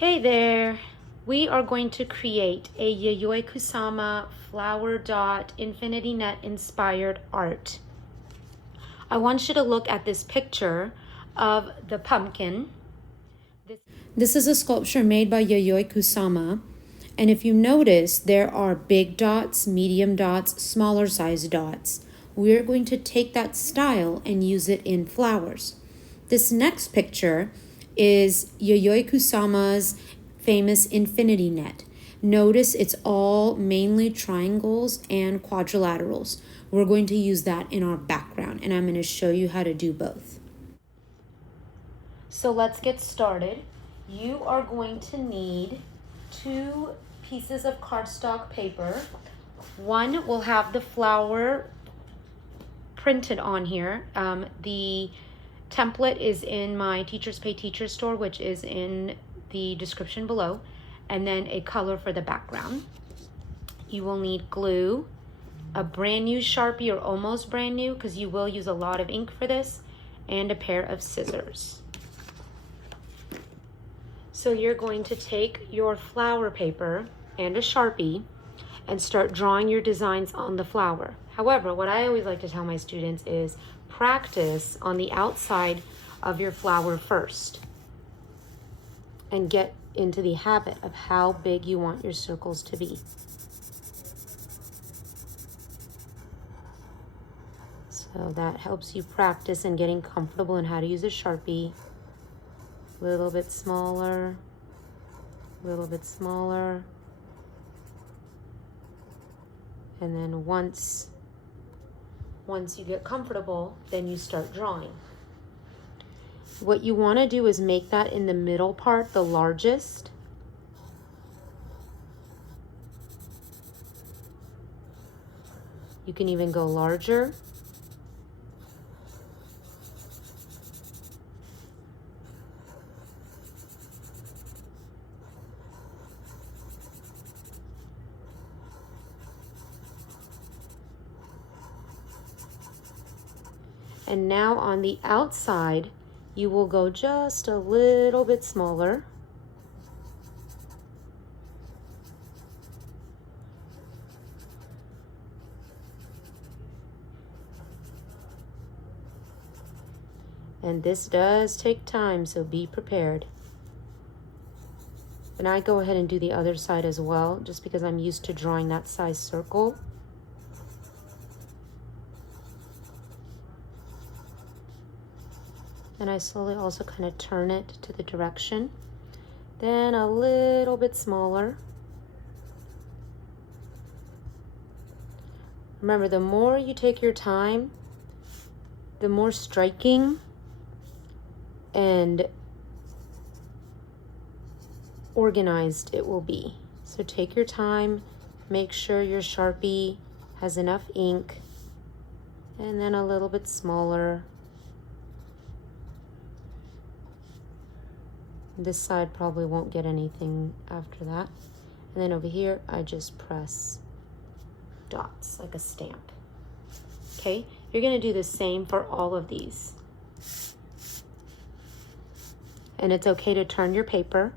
Hey there! We are going to create a Yayoi Kusama flower dot infinity net inspired art. I want you to look at this picture of the pumpkin. This is a sculpture made by Yayoi Kusama. And if you notice, there are big dots, medium dots, smaller size dots. We're going to take that style and use it in flowers. This next picture is Yayoi Kusama's famous infinity net. Notice it's all mainly triangles and quadrilaterals. We're going to use that in our background, and I'm going to show you how to do both. So let's get started. You are going to need 2 pieces of cardstock paper. One will have the flower printed on here. The template is in my Teachers Pay Teachers store, which is in the description below, and then a color for the background. You will need glue, a brand new Sharpie or almost brand new, because you will use a lot of ink for this, and a pair of scissors. So you're going to take your flower paper and a Sharpie and start drawing your designs on the flower. However, what I always like to tell my students is practice on the outside of your flower first and get into the habit of how big you want your circles to be. So that helps you practice and getting comfortable in how to use a Sharpie. A little bit smaller, a little bit smaller. And then once you get comfortable, then you start drawing. What you want to do is make that in the middle part the largest. You can even go larger. And now on the outside, you will go just a little bit smaller. And this does take time, so be prepared. And I go ahead and do the other side as well, just because I'm used to drawing that size circle. And I slowly also kind of turn it to the direction. Then a little bit smaller. Remember, the more you take your time, the more striking and organized it will be. So take your time, make sure your Sharpie has enough ink, and then a little bit smaller. This side probably won't get anything after that. And then over here, I just press dots like a stamp. Okay, you're gonna do the same for all of these. And it's okay to turn your paper.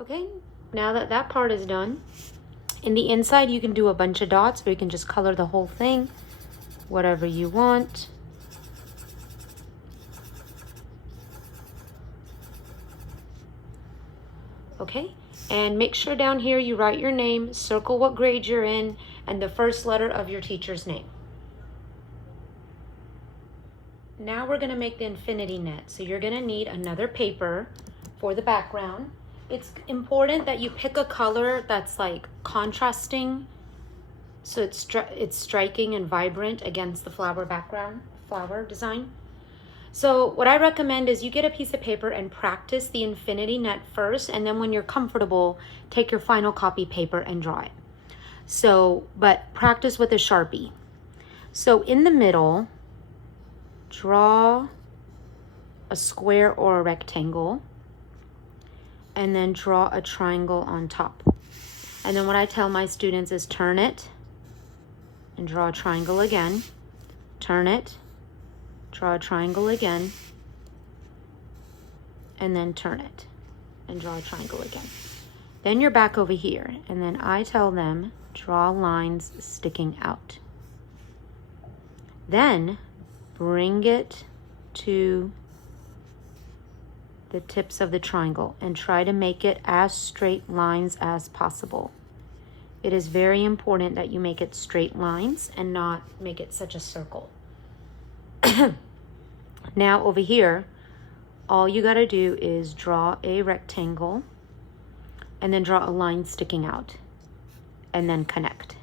Okay, now that that part is done, in the inside you can do a bunch of dots, or you can just color the whole thing. whatever you want. Okay, and make sure down here you write your name, circle what grade you're in, and the first letter of your teacher's name. Now we're going to make the infinity net. So you're going to need another paper for the background. It's important that you pick a color that's like contrasting, so it's striking and vibrant against the flower background, flower design. So what I recommend is you get a piece of paper and practice the infinity net first, and then when you're comfortable, take your final copy paper and draw it. So, but practice with a Sharpie. So in the middle, draw a square or a rectangle, and then draw a triangle on top. And then what I tell my students is turn it and draw a triangle again, turn it, draw a triangle again, and then turn it and draw a triangle again. Then you're back over here, and then I tell them draw lines sticking out. Then bring it to the tips of the triangle and try to make it as straight lines as possible. It is very important that you make it straight lines and not make it such a circle. Now over here, all you gotta do is draw a rectangle and then draw a line sticking out and then connect.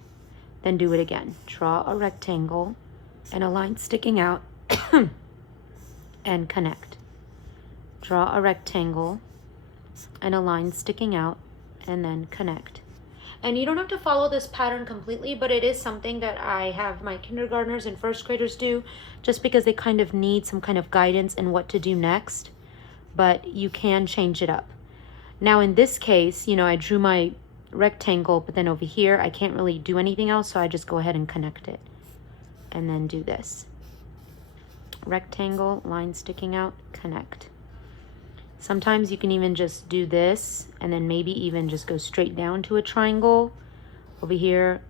Then do it again. Draw a rectangle and a line sticking out and connect. Draw a rectangle and a line sticking out and then connect. And you don't have to follow this pattern completely, but it is something that I have my kindergartners and first graders do just because they kind of need some kind of guidance in what to do next, but you can change it up. Now in this case, you know, I drew my rectangle, but then over here, I can't really do anything else, so I just go ahead and connect it and then do this. Rectangle, line sticking out, connect. Sometimes you can even just do this and then maybe even just go straight down to a triangle. Over here,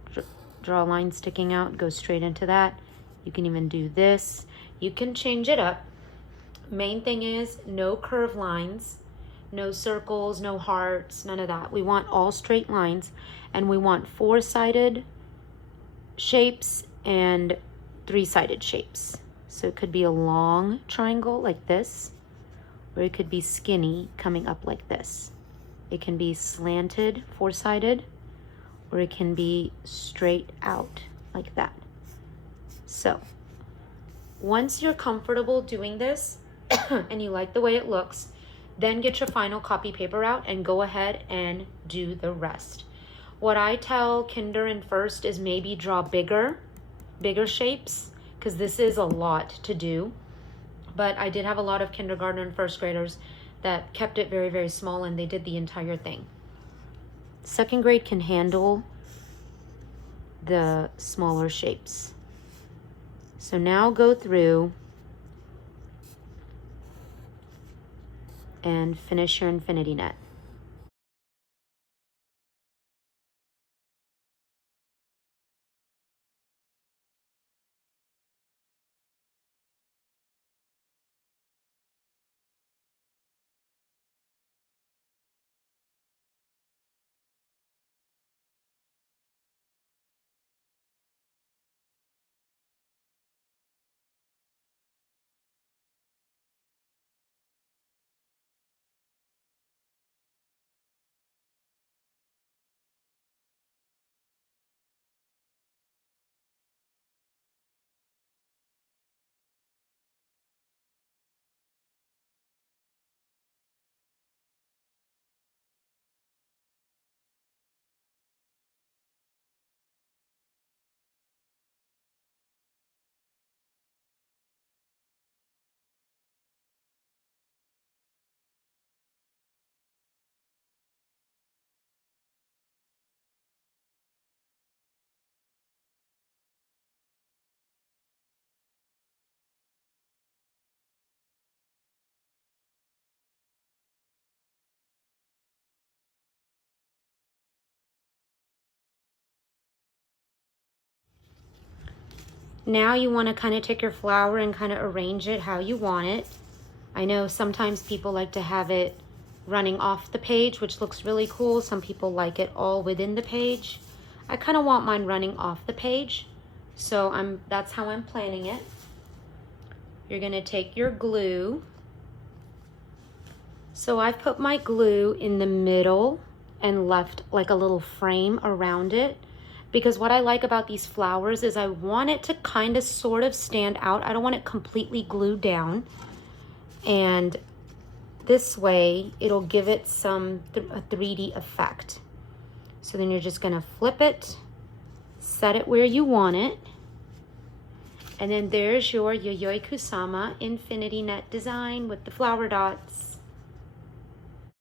draw a line sticking out, go straight into that. You can even do this. You can change it up. Main thing is no curved lines, no circles, no hearts, none of that. We want all straight lines, and we want 4-sided shapes and 3-sided shapes. So it could be a long triangle like this, or it could be skinny coming up like this. It can be slanted, 4-sided, or it can be straight out like that. So once you're comfortable doing this and you like the way it looks, then get your final copy paper out and go ahead and do the rest. What I tell kinder and first is maybe draw bigger shapes, because this is a lot to do. But I did have a lot of kindergarten and first graders that kept it very, very small, and they did the entire thing. Second grade can handle the smaller shapes. So now go through and finish your infinity net. Now you want to kind of take your flower and kind of arrange it how you want it. I know sometimes people like to have it running off the page, which looks really cool. Some people like it all within the page. I kind of want mine running off the page, so that's how I'm planning it. You're going to take your glue. So I've put my glue in the middle and left like a little frame around it, because what I like about these flowers is I want it to kind of sort of stand out. I don't want it completely glued down, and this way it'll give it a 3D effect. So then you're just gonna flip it, set it where you want it, and then there's your Yayoi Kusama infinity net design with the flower dots.